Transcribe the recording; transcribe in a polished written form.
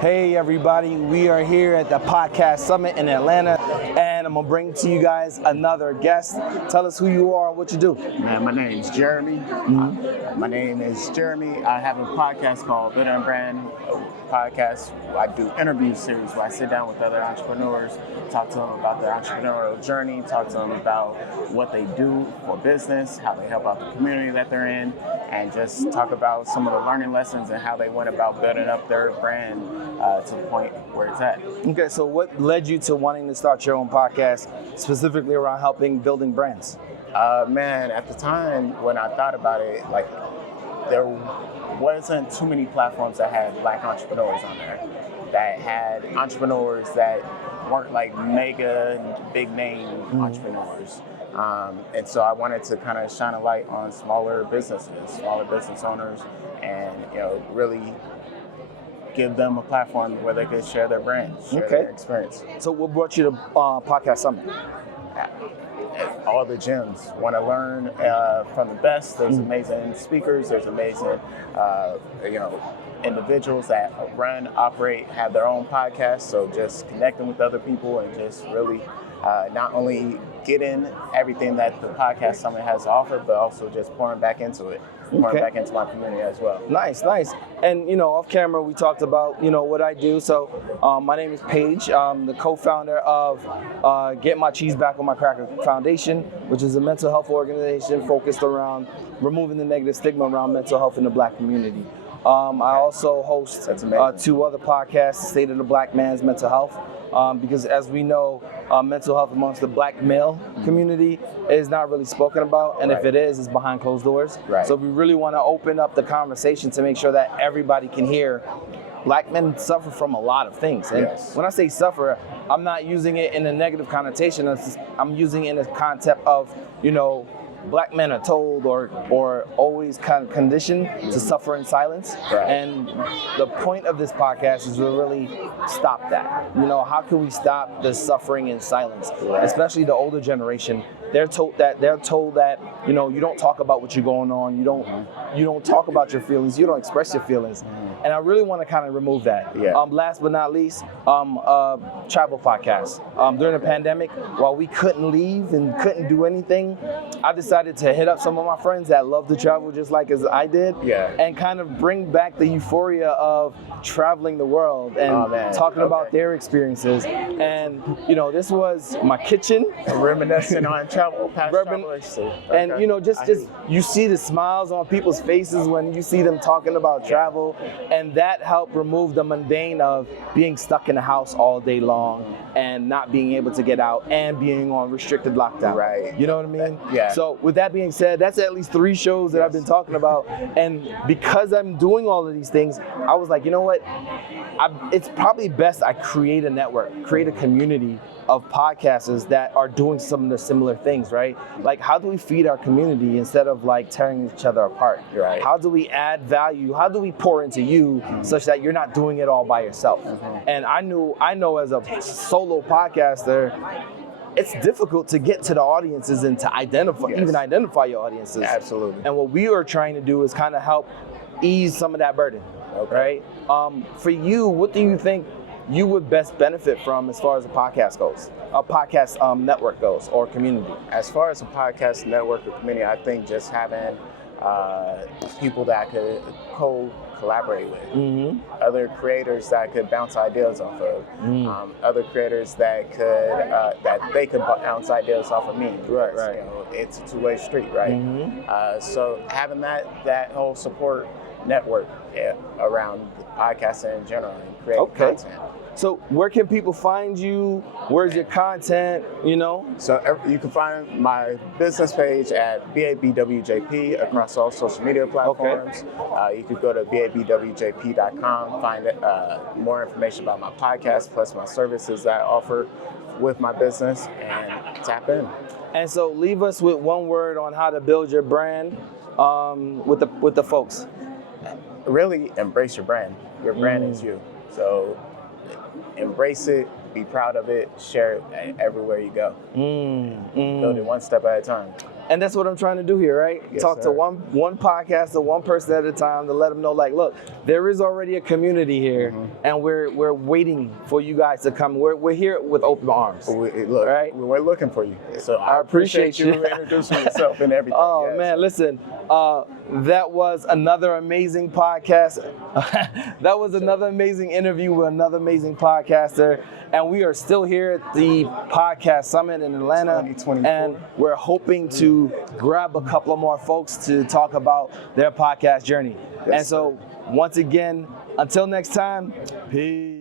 Hey everybody, we are here at the Podcast Summit in Atlanta, and I'm gonna bring to you guys another guest. Tell us who you are and what you do. Man, my name's Jeremy. My name is Jeremy. I have a podcast called Build and Brand Podcast. I do interview series where I sit down with other entrepreneurs, talk to them about their entrepreneurial journey, talk to them about what they do for business, how they help out the community that they're in, and just talk about some of the learning lessons and how they went about building up their brand to the point where it's at. Okay, so what led you to wanting to start your own podcast, specifically around helping building brands? Man, at the time when I thought about it, like there wasn't too many platforms that had Black entrepreneurs on there, that had entrepreneurs that weren't like mega and big name entrepreneurs. And so I wanted to kind of shine a light on smaller businesses, smaller business owners, and really give them a platform where they could share their brand, share their experience. So what brought you to Podcast Summit? All the gems. Want to learn from the best. There's amazing speakers. There's amazing, individuals that run, operate, have their own podcasts. So just connecting with other people and just really not only getting everything that the Podcast Summit has to offer, but also just pouring back into it. Pouring back into my community as well. Nice. And off camera we talked about what I do. So my name is Peuge. I'm the co-founder of Get My Cheese Back on My Cracker Foundation, which is a mental health organization focused around removing the negative stigma around mental health in the Black community. I also host two other podcasts, State of the Black Man's Mental Health, because as we know, mental health amongst the Black male community is not really spoken about, and if it is, it's behind closed doors. So we really want to open up the conversation to make sure that everybody can hear Black men suffer from a lot of things. And when I say suffer, I'm not using it in a negative connotation. I'm using it in the concept of, Black men are told or always kind of conditioned to suffer in silence. And the point of this podcast is to really stop that. How can we stop the suffering in silence? Especially the older generation. They're told that you don't talk about what you're going on. You don't talk about your feelings. You don't express your feelings. And I really want to kind of remove that. Last but not least, travel podcast. During the pandemic, while we couldn't leave and couldn't do anything, I decided to hit up some of my friends that love to travel just like as I did, and kind of bring back the euphoria of traveling the world and talking about their experiences. And this was my kitchen, reminiscing on travel, past travelers. And just you see the smiles on people's faces when you see them talking about travel, and that helped remove the mundane of being stuck in the house all day long and not being able to get out and being on restricted lockdown. You know what I mean? So with that being said, that's at least 3 shows that I've been talking about, and because I'm doing all of these things, I was like, you know what? It's probably best I create a network, create a community of podcasters that are doing some of the similar things, right? Like, how do we feed our community instead of like tearing each other apart? How do we add value? How do we pour into you such that you're not doing it all by yourself? And I know as a solo podcaster, it's difficult to get to the audiences and to identify your audiences. Absolutely. And what we are trying to do is kind of help ease some of that burden, right? For you, what do you think you would best benefit from as far as a podcast goes, a podcast network goes, or community? As far as a podcast network or community, I think just having people that I could collaborate with, other creators that I could bounce ideas off of, other creators that they could bounce ideas off of me. It's a two-way street, right? So having that whole support network around podcasting in general and creating content. So where can people find you? Where's your content, So you can find my business page at BABWJP across all social media platforms. You could go to BABWJP.com, find more information about my podcast, plus my services that I offer with my business, and tap in. And so leave us with one word on how to build your brand with the folks. Really embrace your brand. Your brand is you. So embrace it, be proud of it, share it everywhere you go. Build it one step at a time. And that's what I'm trying to do here, right? Yes, Talk to sir. one podcaster, one person at a time to let them know, like, look, there is already a community here, and we're waiting for you guys to come. We're here with open arms. Look, right? we're looking for you. So I appreciate you. introducing yourself and everything. Oh yes. man, listen, that was another amazing podcast. That was another amazing interview with another amazing podcaster. And we are still here at the Podcast Summit in Atlanta. 2024. And we're hoping to grab a couple of more folks to talk about their podcast journey. Yes, and so, once again, until next time, peace.